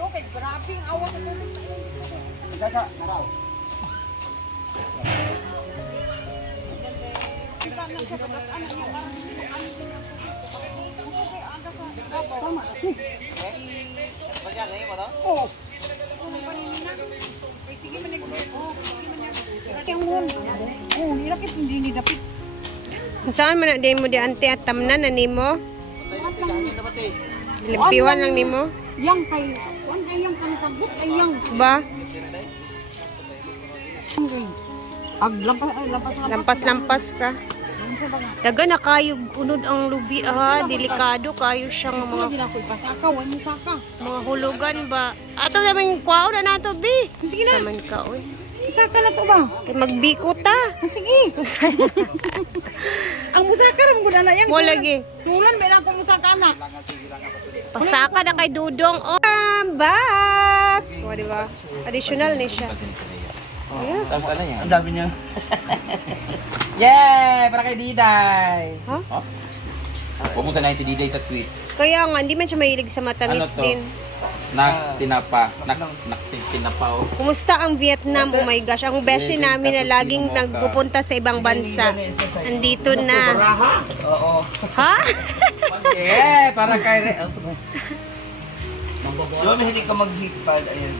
Okay, grabing awak ko. Daga, naraw. Tama. Bagyan mo to? Oo. Sige man nag. Kasi ang wall. Oh, nilakit hindi ni dapit. Saan man na din mo di ante at tamnan na nimo? Limpiwan lang nimo? Yang kay, wan kay yang kang pagbut ay yang. Ba? Lampas-lampas ka. Daga na kayo unod ang lubi delikado kayo siyang mga Pasaka, wan mo saka. mga hulugan ba. Ato naman kwao na nato bi. Sige na. Saman ka oy. Pasaka na to ba? Kay magbiko ta. Sige. Ang musaka ram gud ala yang. Mo lagi. Sulan may lang ko musaka na. Pasaka na kay Dudong. Oh, I'm back. O, di ba? Additional ni siya. Ayan. Tapos ano yan? Ang dami niya. Yay! Para kay Diday! Ha? Huh? Huwag mo sanayin si Diday sa sweets. Kaya nga, hindi man siya mahilig sa matamis Ano to? din. Tinapa. Tinapa oh. Kumusta ang Vietnam? Oh my gosh, ang beshi namin na laging nagpupunta sa ibang bansa. Andito na. Oo. Ha? Yeah! Para kay... Yung hindi ka mag-hit pad, ayan.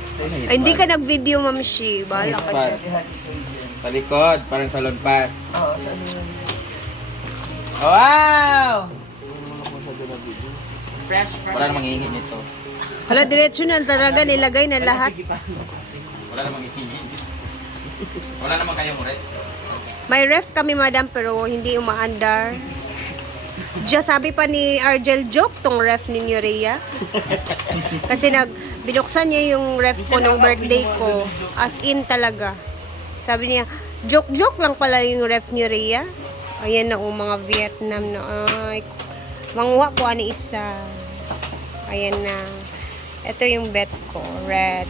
Ay, hindi ka nag-video, Ma'am Shi. Bahala ka dyan. Talikod, parang salon pass. Oo, saan yun? Wow! Wala namang iingin nito. Hala, diretso na talaga. Nilagay na lahat. Wala namang iingin. Wala namang kayong ulit. May ref kami, madam, pero hindi umaandar. Just sabi pa ni Argel, joke tong ref ninyo, Rhea. Kasi binuksan niya yung ref ko nung birthday ko. As in talaga. Sabi niya, joke lang pala yung ref ni Rhea. Ayan na mga Vietnam na. Ay, manguha po ani isa. Ayan na. Ito yung bet ko. Red.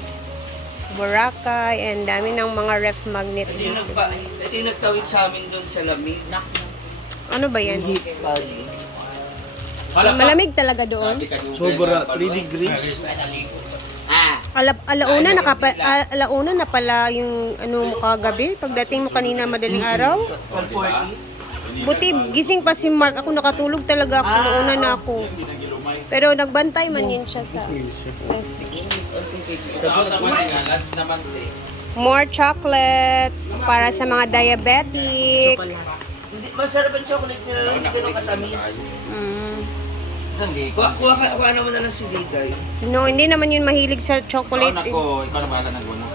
Boracay. And dami ng mga ref magnet dito. Ito yung nagtawid sa amin doon sa lamig. Ano ba yan? Hit pad. Malamig talaga doon. Sobra, 3 degrees. Alauna na pala yung ano mo kagabi. Pagdating mo kanina madaling araw. 12:40. Buti gising pa si Mark. Ako nakatulog talaga ako. Nauna na ako. Pero nagbantay man yun siya sa... Lunch naman si... More chocolates para sa mga diabetic. Masarap ang chocolate nila, hindi ganun katamis. Hindi. Kuha naman na lang si Diday. No, hindi naman yun mahilig sa chocolate. Ikaw ako, ikaw na bahala nag-unos.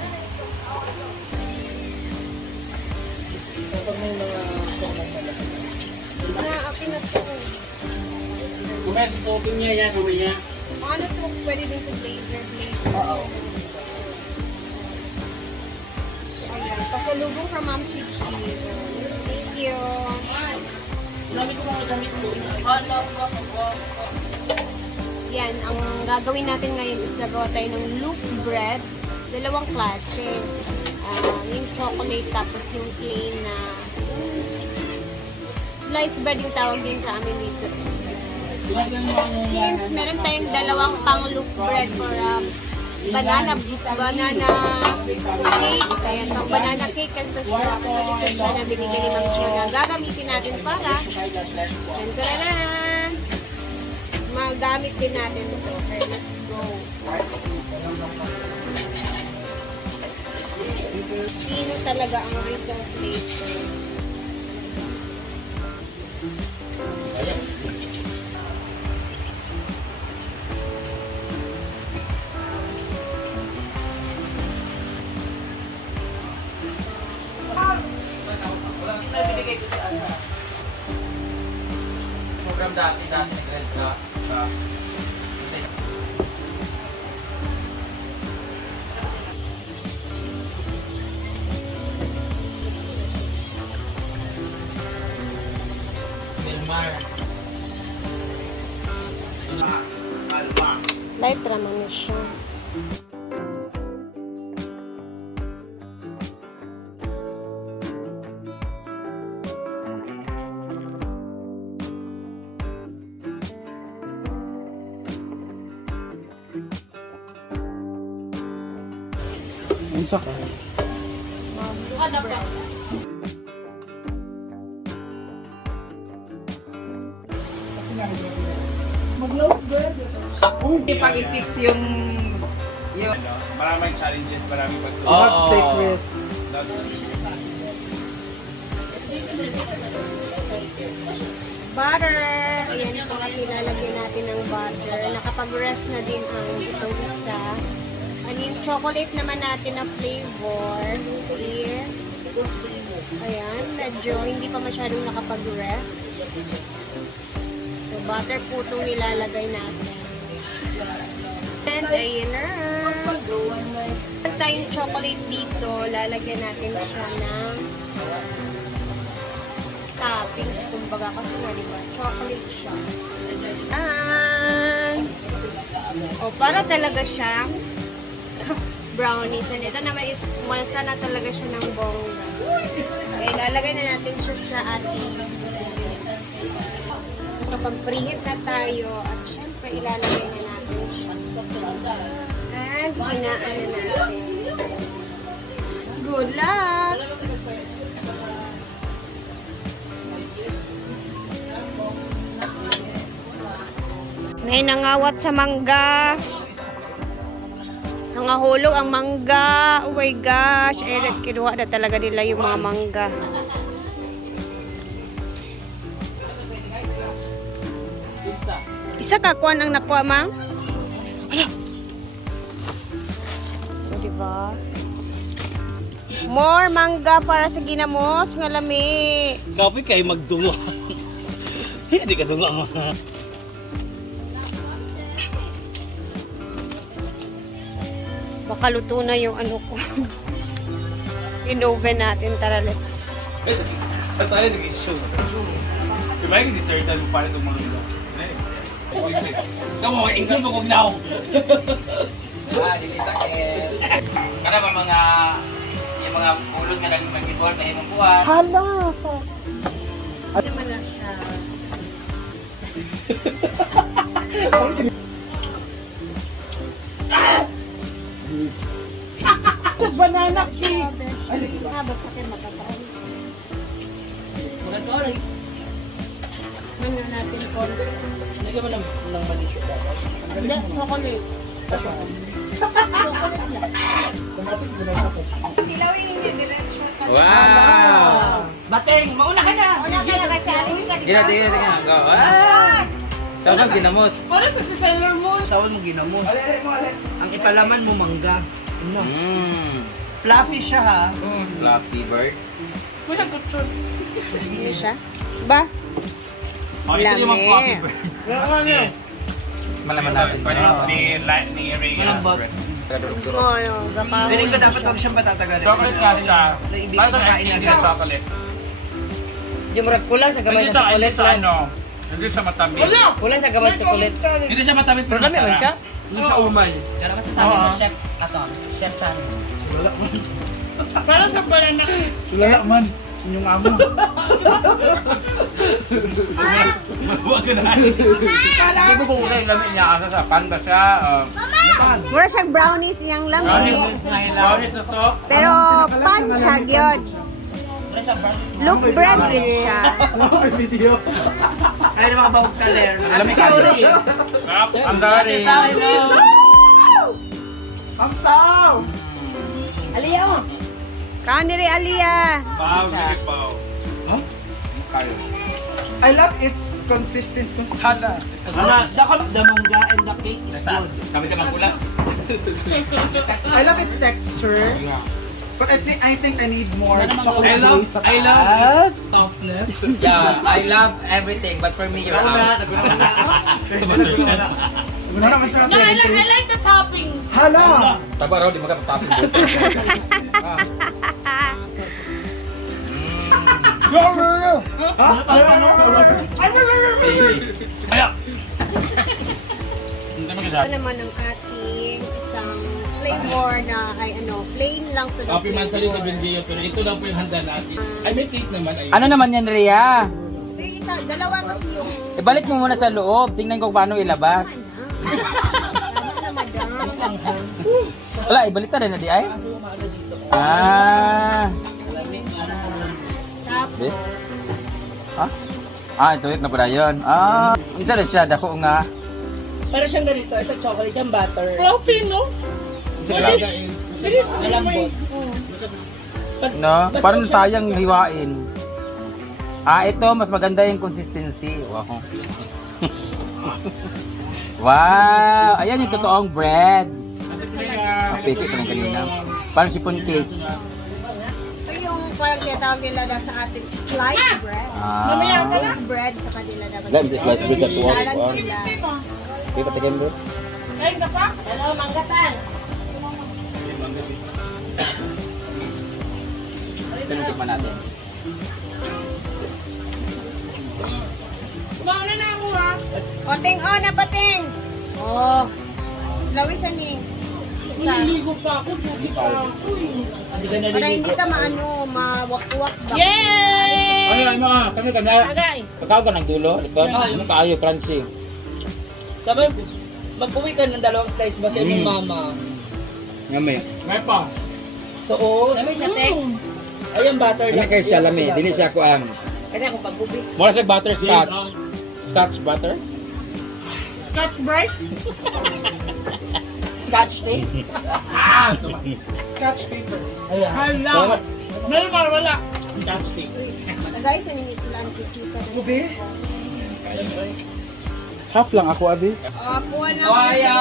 Kung may tutukin niya yan, gawin niya. Ano to? Pwede din sa blazer. Oo. Ayan. Pasalubong from Ma'am Chichi. Thank you. Yan, ang gagawin natin ngayon is nagawa tayo ng loaf bread. Dalawang klase. Yung chocolate tapos yung plain na sliced bread yung tawag din sa amin dito. Since meron tayong dalawang pang loaf bread for banana cake. Ayan, pang banana cake and siya na binigyan ni Ma'am Chia na gagamitin natin para magamit din natin ito. Okay, let's go. Sino talaga ang result plate? Nabinigay ko si Asa. Program dati nag-rent ka. Light naman na siya. Unsa ka? Hindi pang i-fix yung... Maraming challenges, maraming pagsubok. Oo. Take risk. Butter. Ayan po at nilalagyan natin ng butter. Nakapag-rest na din ang itong isa. And yung chocolate naman natin na flavor is ayan, medyo hindi pa masyadong nakapag-rest. So, butter po itong nilalagay natin. And ayan na. Pag tayong chocolate dito, lalagyan natin siya ng toppings, kumbaga, kasi nga, diba, chocolate siya. O, para talaga siyang brownies. And ito naman is, malsa na talaga siya ng bongga. Okay, lalagay na natin siya sa ating kapag preheat na tayo, at syempre, ilalagay na natin siya. And, hinaan na natin. Good luck! May nangawat sa mangga. Nangahulog ang mangga. Oh my gosh. Eric, kinuha na talaga nila yung mga mangga. Isa ka kuan ang nakuha, mang? So, diba? More mangga para sa ginamos nga lami. Kapoy kay magdungo. Hindi ka dungo mo. Baka luto na yung ano ko. In-oven natin. Tara, let's. At tayo nag-issue. Diba yung si Sir Tal mo para itong mga nila? Kamu, ingkol mo kong now. Dili sakit. Kana ba mga yung mga pulot nga nag-involve na himong buwan. Hindi naman na siya. Banana cake! Basta kayo matataon. Ano natin konti. Hindi ka ba nang mali siya? Hindi, chocolate. Dilawin niya diretso. Wow! Bateng, mauna ka na! Una ka na kasi alis ka. Gila, go. Sasab ginamos. Parang pa si Sailor Moon. Sawan mo ginamos. Ang ipalaman mo mangga. Ano? Fluffy siya ha. Fluffy bird. Kuya, kutsyon. Ano siya? Ba? Oh, ito yung mga Lami. coffee bird. Yes. Malaman natin. Ni Rhea. Kadurog-durog. Oo, ano. Rapaw. Piling ko dapat huwag siyang patatagalin. Chocolate nga siya. Naibig Parang ko ice kain cream agad. na chocolate. Yung murag kulang sa gamay Hindi sa siya, hindi chocolate siya lang. ano. Hindi siya matamis. Kulang sa gamay sa chocolate. Hindi siya matamis Pero kami man siya. Hindi siya umay. Kaya masasabi mo chef ato, chef Chan. Parang sa banana cake. Tulala man. Yung amo. Huwag ka na. Hindi ko kung yung lamin niya kasi sa panda siya. Mura siyang brownies yung lami. Brownies na soft. Pero pan siya, gyud. Look bread din siya. Ay, mga bawag kaler. Alam mo, Sorry. I'm sorry. Ang saw! Aliya oh. Kaniri Aliyah. Wow, legit wow. I love its consistency. Hala. The mangga and the cake is good. Kami ka magkulas. I love its texture. But I think I need more chocolate I love- glaze sa I love taas. Softness. Yeah, I love everything, but for me, you're out. Ano naman siya No, I like the toppings. Hala! Taba raw, di magkapatapin dito. Ah. Kaya. Ito naman ang ating isang flavor na ay ano, plain lang to the Coffee man sa flavor. Bendio, pero ito lang po yung handa natin. Ay, may cake naman. Ay. Ano naman yan, Rhea? Ito yung isa, dalawa kasi yung Ibalik mo muna sa loob. Tingnan ko paano ilabas. ano na madam. Wala, ibalik na rin na di ay? Ah. Di? Ha? Ito yung napadayon. Ang sana siya, dako nga. Para siyang ganito, ito chocolate yung butter. Fluffy, no? Sige lang. Malambot. No? Parang sayang hiwain. Ito, mas maganda yung consistency. Wow. Wow! Ayan yung totoong bread. Peke ko lang kanina. Parang sipon cake. Ito yung parang tinatawag nila sa atin, sliced bread. Bread sa kanila naman. Gan, this slice bread sa tuwa. Dalan sila. Okay, patikin bro. Hello, manggatan. Ito yung tikman natin. Oting, napating. Lawisan ni. Naliligo pa ako, buti pa ako. Para hindi ka mawak-wak ba? Kami kanya. Kakao ka ng dulo. Ano kaayo, crunchy. Sabi, mag-uwi ka ng dalawang slice ba sa imong mama? Yummy. May pa. Oo. May sa tek. Ayun, butter Ano kayo siya lami? Dili siya ko ang... Kaya ako paggubi. Mura siya butterscotch. Scotch butter? Scotch bright? Scotch tape. Scotch paper. Ayan. Hala. Normal, wala. Scotch tape. Guys, ano yung sila ang kisita? Ube? Half lang ako, Abi. Kuha na Kaya.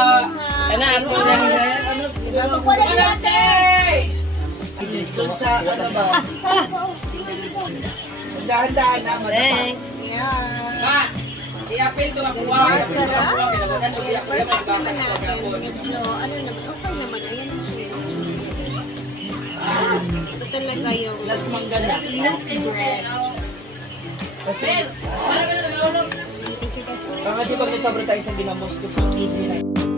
Ano, ako lang yan. Kuha na natin! Doon sa ano ba? Dahan-dahan na, madapa. Thanks. Yeah. I-appeal to ako. Masarap. First time natin. Medyo, ano naman, okay naman. Ayan na siya. Ito talaga yung Nagmangga na. bread. Kasi, Thank you guys for baka di ba may sobra tayo sa ginamos kasi 8 minutes.